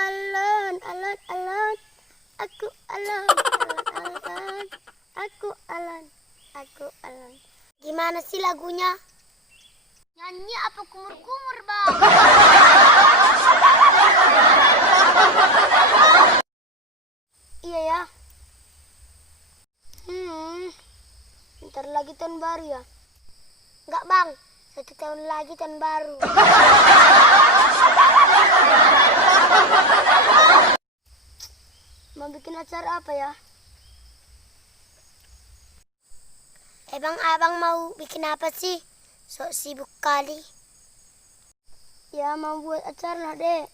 alon, alon, alon. Aku alon, alon, alon. Aku alon, aku alon. Gimana sih lagunya? Nyanyi apa kumur-kumur, Bang? Iya ya. Bentar lagi tahun baru ya? Enggak, Bang. 1 tahun lagi tahun baru. Mau bikin acara apa ya? Abang mau bikin apa sih? Sok sibuk kali. Ya mau buat acara lah, Dek.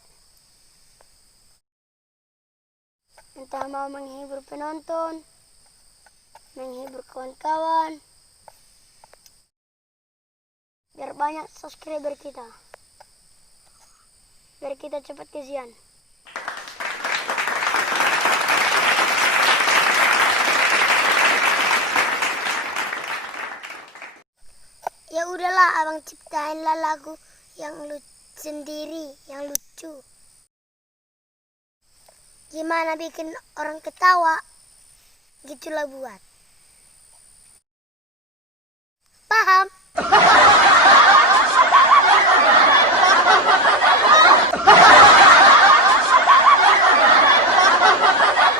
Entah mau menghibur penonton, menghibur kawan-kawan, biar banyak subscriber kita. Biar kita cepat gajian. Ya udahlah, abang ciptainlah lagu yang sendiri, yang lucu. Gimana bikin orang ketawa? Gitulah buat. Paham?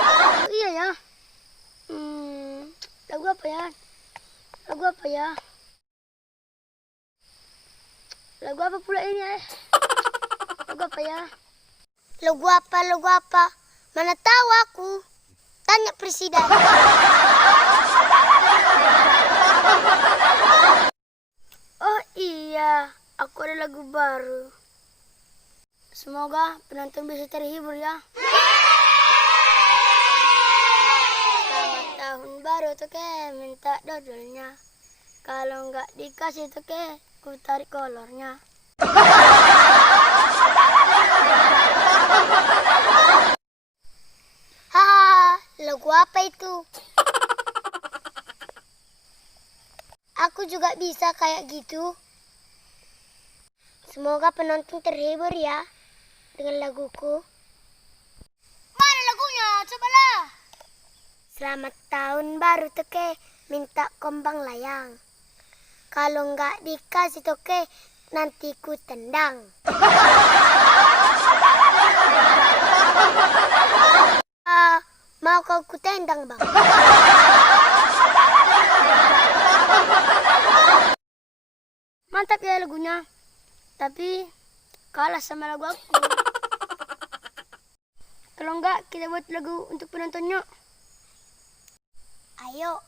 Oh, iya ya. Lagu apa ya? Lagu apa ya? Lagu apa pula ini, Lagu apa ya? Lagu apa? Lagu apa? Mana tahu aku. Tanya presiden. Oh iya, aku ada lagu baru. Semoga penonton bisa terhibur ya. Selamat tahun baru tuh minta dodolnya. Kalau nggak dikasih tuh ku tarik kolornya. Hahaha, lagu apa itu? Aku juga bisa kayak gitu. Semoga penonton terhibur ya dengan laguku. Mana lagunya? Cobalah. Selamat tahun baru Toke, minta kombang layang. Kalau nggak dikasih Toke, nanti ku tendang. Mau kau ku tendang, Bang? Mantap ya lagunya. Tapi kalah sama lagu aku. Kalau enggak, kita buat lagu untuk penontonnya. Ayo.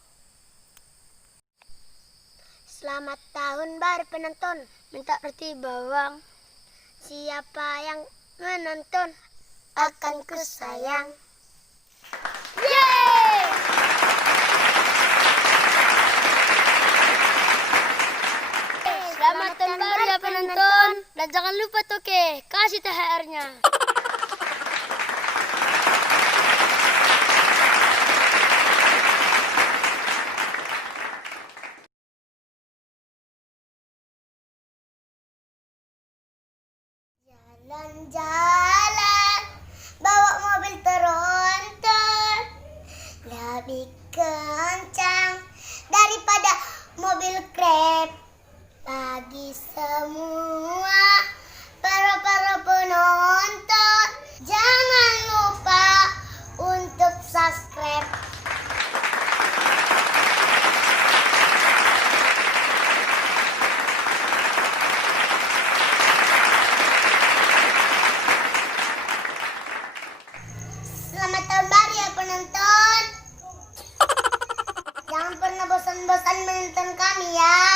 Selamat tahun baru penonton. Minta roti bawang. Siapa yang menonton akan ku sayang. Yeay! Selamat tahun baru ya penonton. Dan jangan lupa Toke, kasih THR-nya. Jalan-jalan, bawa mobil tronton, lebih kencang daripada mobil Grab. Bagi semua para penonton, jangan lupa untuk subscribe. Selamat tahun baru ya penonton. Jangan pernah bosan-bosan menonton kami ya.